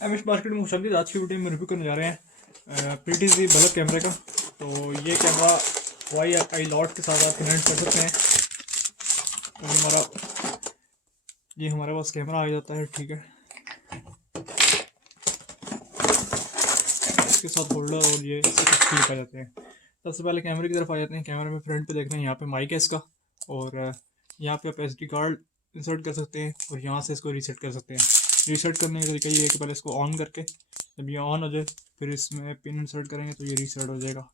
MS market में खुशामदीद। आज की वीडियो में रिव्यू करने जा रहे हैं प्रीटी बल्ब कैमरे का। तो ये कैमरा वाई आई लॉट के साथ आप कनेक्ट कर सकते हैं। तो ये हमारे पास कैमरा आ जाता है, ठीक है। इसके साथ होल्डर और ये क्लिप आ जाते हैं। सबसे पहले कैमरे की तरफ आ जाते हैं। कैमरे में फ्रंट पे देख रहे हैं, यहाँ पे माइक है इसका, और यहाँ पे आप SD कार्ड इंसर्ट कर सकते हैं और यहाँ से इसको रीसेट कर सकते हैं। रीसेट करने का तरीका ये है कि पहले इसको ऑन करके, जब ये ऑन हो जाए फिर इसमें पिन इंसर्ट करेंगे तो ये रीसेट हो जाएगा।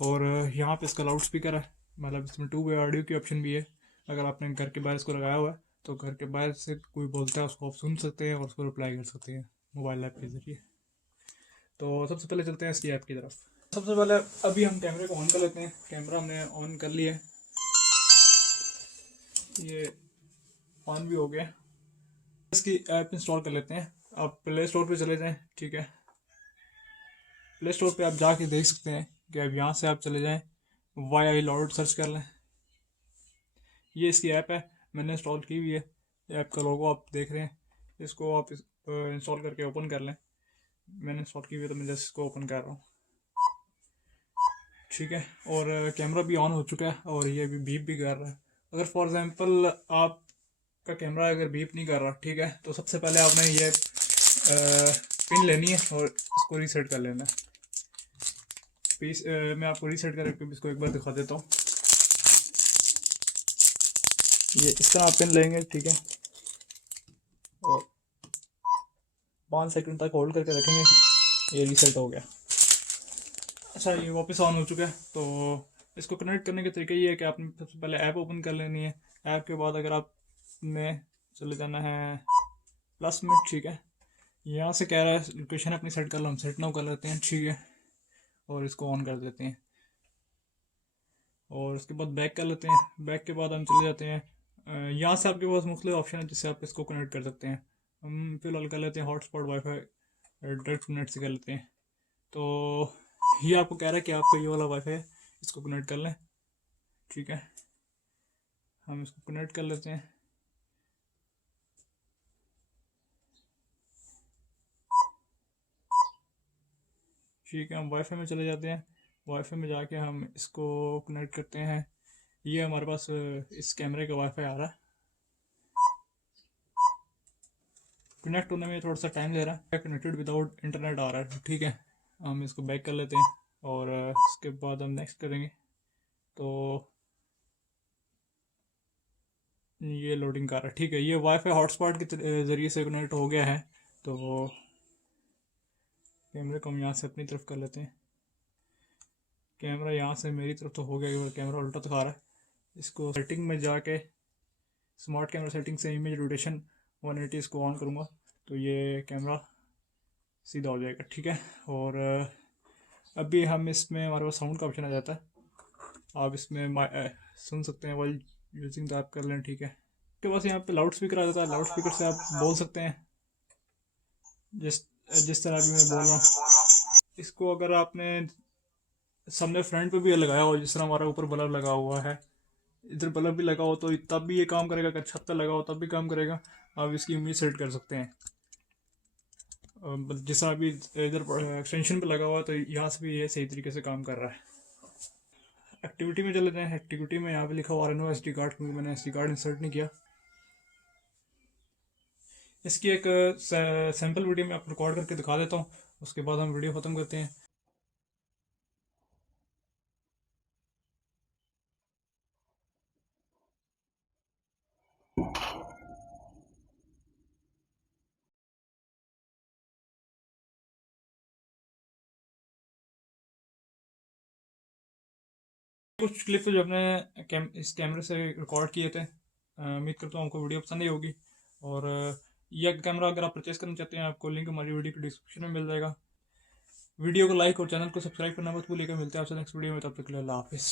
और यहाँ पे इसका लाउड स्पीकर है, मतलब इसमें 2 वे ऑडियो की ऑप्शन भी है। अगर आपने घर के बाहर इसको लगाया हुआ है तो घर के बाहर से कोई बोलता है उसको आप सुन सकते हैं और उसको रिप्लाई कर सकते हैं मोबाइल ऐप के ज़रिए। तो सबसे पहले चलते हैं इसकी ऐप की तरफ। सबसे पहले अभी हम कैमरे को ऑन कर लेते हैं। कैमरा हमने ऑन कर लिया है, ये ऑन भी हो गया। इसकी ऐप इंस्टॉल कर लेते हैं। आप प्ले स्टोर पे चले जाएं, ठीक है। प्ले स्टोर पे आप जाके देख सकते हैं कि अब यहाँ से आप चले जाएं, वाई आई लॉट सर्च कर लें। ये इसकी ऐप है, मैंने इंस्टॉल की हुई है। ऐप का लोगो आप देख रहे हैं, इसको आप इंस्टॉल करके ओपन कर लें। मैंने इंस्टॉल की हुई है तो मैं जस्ट इसको ओपन कर रहा हूँ, ठीक है। और कैमरा भी ऑन हो चुका है और ये भी बीप भी कर रहा है। अगर फॉर एग्जांपल आपका कैमरा अगर बीप नहीं कर रहा, ठीक है, तो सबसे पहले आपने ये पिन लेनी है और इसको रीसेट कर लेना है। मैं आपको रीसेट करके इसको एक बार दिखा देता हूँ। ये इस तरह आप पिन लेंगे, ठीक है, और 5 सेकंड तक होल्ड करके रखेंगे, ये रीसेट हो गया। अच्छा, ये वापस ऑन हो चुका है। तो इसको कनेक्ट करने का तरीका ये है कि आपने सबसे पहले ऐप ओपन कर लेनी है। ऐप के बाद अगर आपने चले जाना है प्लस में, ठीक है। यहाँ से कह रहा है लोकेशन अपनी सेट कर लो, हम सेट नाउ कर लेते हैं, ठीक है, और इसको ऑन कर देते हैं। और उसके बाद बैक कर लेते हैं। बैक के बाद हम चले जाते हैं, यहाँ से आपके पास मुख्तलिफ ऑप्शन है जिससे आप इसको कनेक्ट कर सकते हैं। हम फिलहाल कर लेते हैं हॉटस्पॉट वाईफाई डायरेक्ट नेट से कर लेते हैं। तो ये आपको कह रहा है कि आपका ये वाला वाईफाई है, इसको कनेक्ट कर लें, ठीक है। हम इसको कनेक्ट कर लेते हैं। ठीक है, हम वाईफाई में चले जाते हैं। वाईफाई में जाके हम इसको कनेक्ट करते हैं। ये हमारे पास इस कैमरे का वाईफाई आ रहा है। कनेक्ट होने में थोड़ा सा टाइम ले रहा है, कनेक्टेड विदाउट इंटरनेट आ रहा है, ठीक है। हम इसको बैक कर लेते हैं और इसके बाद हम नेक्स्ट करेंगे। तो ये लोडिंग कर रहा है, ठीक है। ये वाईफाई हॉटस्पॉट के ज़रिए से कनेक्ट हो गया है। तो कैमरे को हम यहाँ से अपनी तरफ कर लेते हैं। कैमरा यहाँ से मेरी तरफ तो हो गया, कैमरा उल्टा दिखा रहा है। इसको सेटिंग में जाके स्मार्ट कैमरा सेटिंग से इमेज रोटेशन 180 इसको ऑन करूँगा तो ये कैमरा सीधा हो जाएगा, ठीक है। और अभी हम इसमें हमारे पास साउंड का ऑप्शन आ जाता है। आप इसमें सुन सकते हैं वाइल यूजिंग द ऐप कर लें, ठीक है। आपके पास यहाँ पे लाउड स्पीकर आ जाता है। लाउड स्पीकर से आप बोल सकते हैं जिस जिस तरह अभी मैं बोल रहा हूँ। इसको अगर आपने सामने फ्रंट पे भी लगाया हो, जिस तरह हमारा ऊपर बल्ब लगा हुआ है, इधर बल्ब भी लगा हो तो तब भी ये काम करेगा। अगर छत पर लगा हो तब भी काम करेगा। आप इसकी इमेज सेट कर सकते हैं। जिस तरह अभी इधर एक्सटेंशन पे लगा हुआ है तो यहाँ से भी ये सही तरीके से काम कर रहा है। एक्टिविटी में चले जाएँ। एक्टिविटी में यहाँ पे लिखा हुआ नो SD कार्ड, क्योंकि मैंने SD कार्ड इंसर्ट नहीं किया। इसकी एक सैम्पल वीडियो में आप रिकॉर्ड करके दिखा देता हूँ, उसके बाद हम वीडियो ख़त्म करते हैं। कुछ क्लिप जो अपने इस कैमरे से रिकॉर्ड किए थे। उम्मीद करता हूँ आपको वीडियो पसंद आई होगी। और यह कैमरा अगर आप परचेस करना चाहते हैं, आपको लिंक हमारी वीडियो की डिस्क्रिप्शन में मिल जाएगा। वीडियो को लाइक और चैनल को सब्सक्राइब करना मत भूलिएगा। मिलते हैं आपसे नेक्स्ट वीडियो में, तब तक के लिए अल्लाह हाफिज़।